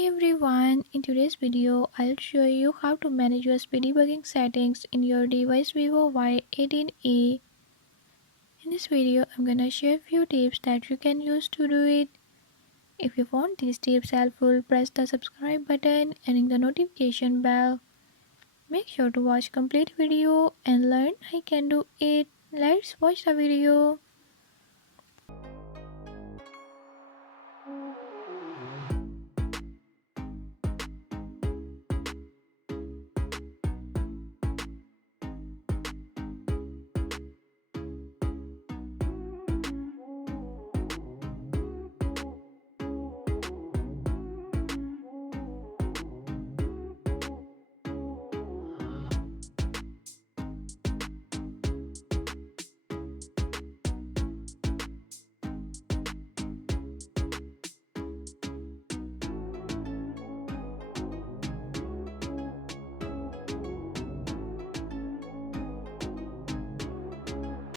Hey everyone, in today's video, I'll show you how to manage USB debugging settings in your device Vivo Y18e. In this video, I'm gonna share a few tips that you can use to do it. If you found these tips helpful, press the subscribe button and ring the notification bell. Make sure to watch complete video and learn I can do it. Let's watch the video.